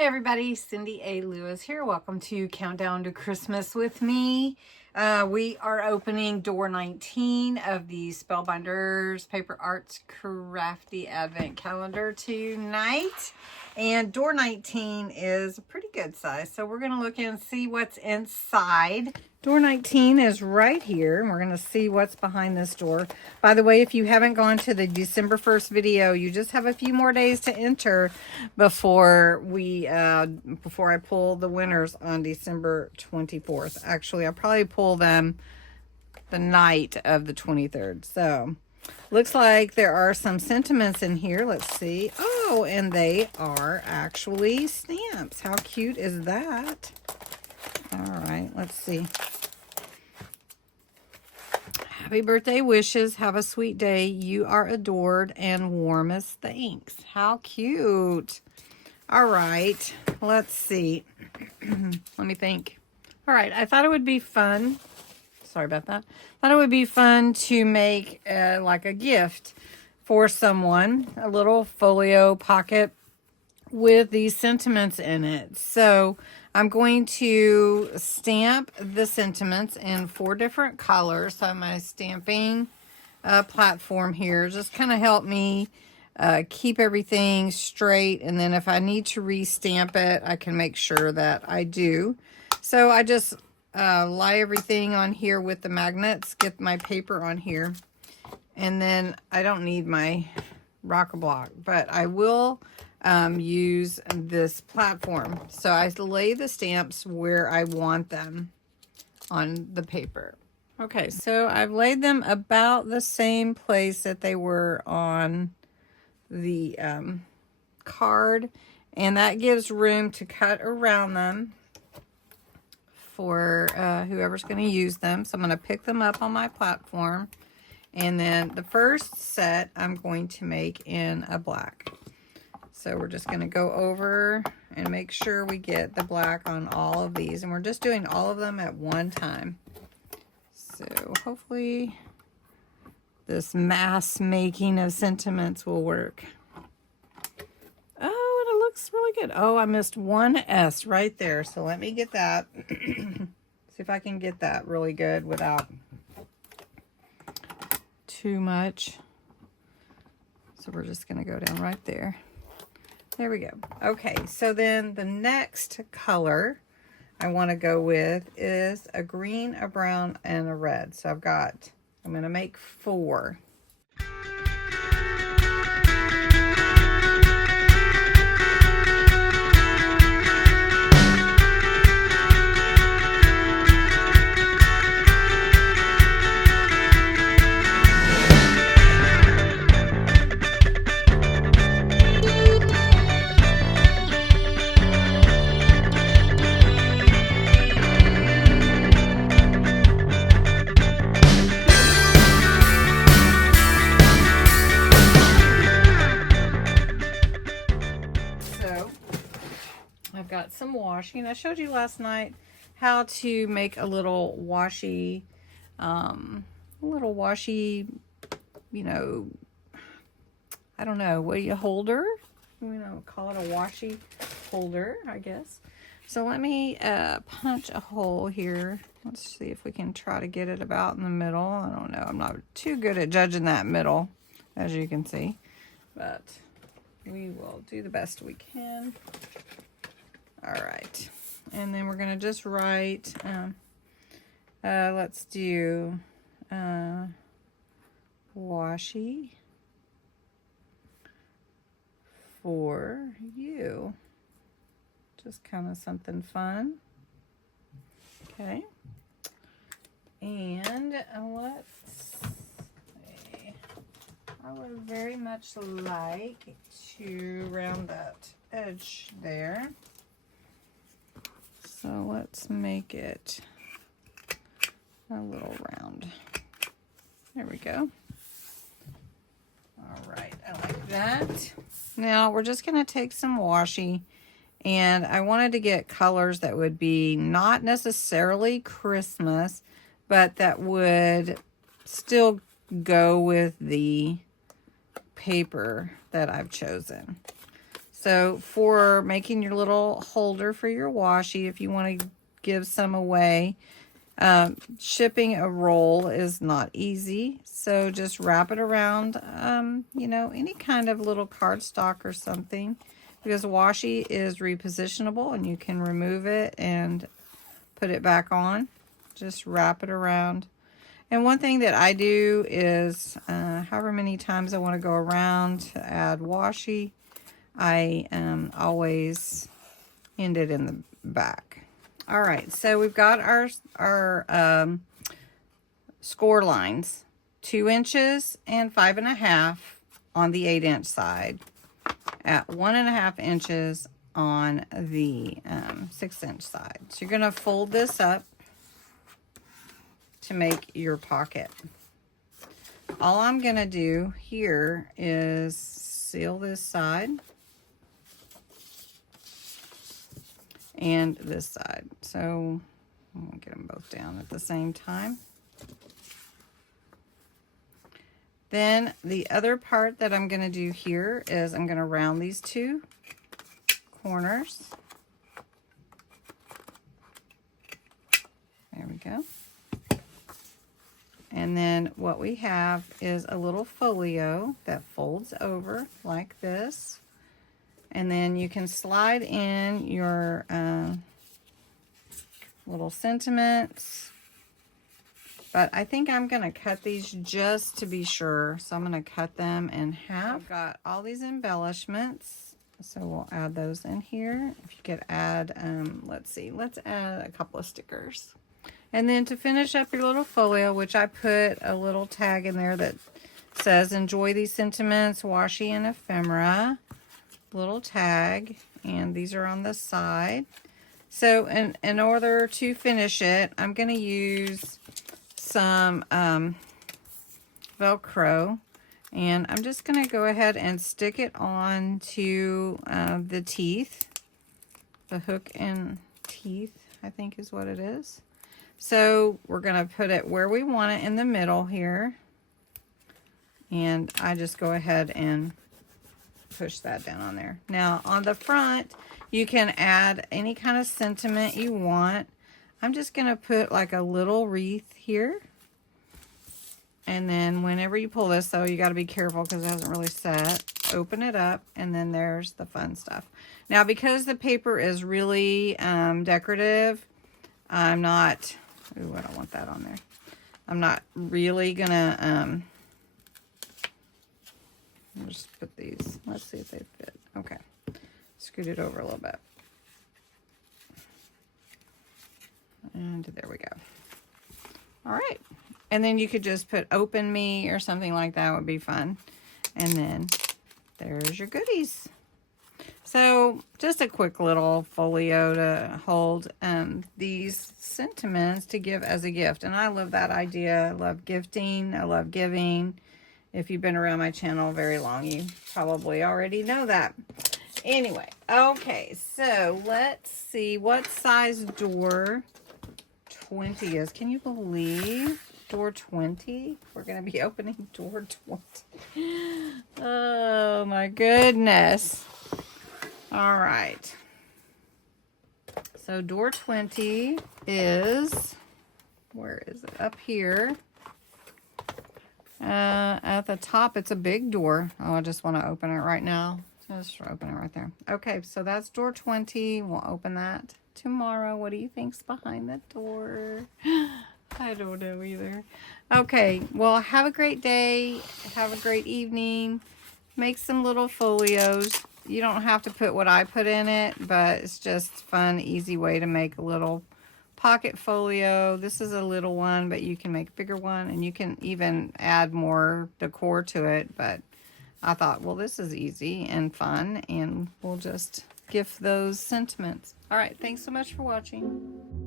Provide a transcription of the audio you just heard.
Hey everybody, Cindy A. Lewis here. Welcome to Countdown to Christmas with me. We are opening door 19 of the Spellbinders Paper Arts Crafty Advent Calendar tonight. And door 19 is a pretty good size. So we're going to look in and see what's inside. Door 19 is right here, and we're going to see what's behind this door. By the way, if you haven't gone to the December 1st video, you just have a few more days to enter before I pull the winners on December 24th. Actually, I'll probably pull them the night of the 23rd. So, looks like there are some sentiments in here. Let's see. Oh, and they are actually stamps. How cute is that? All right, let's see. Happy birthday wishes. Have a sweet day. You are adored and warmest thanks. How cute. All right, let's see. Let me think. All right, I thought it would be fun. Sorry about that. Thought it would be fun to make like a gift for someone, a little folio pocket with these sentiments in it. So I'm going to stamp the sentiments in 4 different colors. So my stamping platform here just kind of help me keep everything straight. And then if I need to restamp it, I can make sure that I do. So I just lie everything on here with the magnets, get my paper on here. And then I don't need my rocker block, but I will use this platform. So I lay the stamps where I want them on the paper. Okay, so I've laid them about the same place that they were on the card, and that gives room to cut around them for whoever's going to use them. So I'm going to pick them up on my platform, and then the first set I'm going to make in a black. So we're just going to go over and make sure we get the black on all of these. And we're just doing all of them at one time. So hopefully this mass making of sentiments will work. Oh, and it looks really good. Oh, I missed one S right there. So let me get that. See if I can get that really good without too much. So we're just going to go down right there. There we go. Okay, so then the next color I want to go with is a green, a brown, and a red. So I'm going to make 4. Got some washing. I showed you last night how to make a little washi, you know, I don't know, what do you, holder? You know, call it a washi holder, I guess. So let me punch a hole here. Let's see if we can try to get it about in the middle. I don't know. I'm not too good at judging that middle, as you can see, but we will do the best we can. All right, and then we're going to just write, let's do washi for you. Just kind of something fun. Okay. And let's see. I would very much like to round that edge there. So let's make it a little round. There we go. All right, I like that. Now we're just going to take some washi, and I wanted to get colors that would be not necessarily Christmas, but that would still go with the paper that I've chosen. So for making your little holder for your washi, if you want to give some away, shipping a roll is not easy. So just wrap it around, you know, any kind of little cardstock or something, because washi is repositionable and you can remove it and put it back on. Just wrap it around. And one thing that I do is, however many times I want to go around to add washi, I always end it in the back. All right, so we've got our score lines, 2 inches and 5.5 on the 8-inch side, at 1.5 inches on the 6-inch side. So you're going to fold this up to make your pocket. All I'm going to do here is seal this side and this side. So I'm going to get them both down at the same time. Then the other part that I'm going to do here is I'm going to round these 2 corners. There we go. And then what we have is a little folio that folds over like this. And then you can slide in your little sentiments. But I think I'm going to cut these just to be sure. So I'm going to cut them in half. I've got all these embellishments. So we'll add those in here. If you could add, let's see, let's add a couple of stickers. And then to finish up your little folio, which I put a little tag in there that says, enjoy these sentiments, washi and ephemera. Little tag. And these are on the side. So in order to finish it, I'm going to use some Velcro. And I'm just going to go ahead and stick it on to the teeth. The hook and teeth, I think is what it is. So we're going to put it where we want it in the middle here. And I just go ahead and push that down on there. Now on the front, you can add any kind of sentiment you want. I'm just going to put like a little wreath here. And then whenever you pull this, though, you got to be careful because it hasn't really set. Open it up, and then there's the fun stuff. Now, because the paper is really decorative, I'm not... Ooh, I don't want that on there. I'm not really going to... I'll just put these. Let's see if they fit. Okay. Scoot it over a little bit. And there we go. All right. And then you could just put open me or something like that would be fun. And then there's your goodies. So just a quick little folio to hold these sentiments to give as a gift. And I love that idea. I love gifting. I love giving. If you've been around my channel very long, you probably already know that. Anyway, okay, so let's see what size door 20 is. Can you believe door 20? We're going to be opening door 20. Oh my goodness. All right. So door 20 is, where is it? Up here. At the top, it's a big door. Oh, I just want to open it right now. Just open it right there. Okay, so that's door 20. We'll open that tomorrow. What do you think's behind the door? I don't know either. Okay, well, have a great day. Have a great evening. Make some little folios. You don't have to put what I put in it, but it's just fun, easy way to make a little pocket folio. This is a little one, but you can make a bigger one, and you can even add more decor to it. But I thought, well, this is easy and fun, and we'll just gift those sentiments. All right, thanks so much for watching.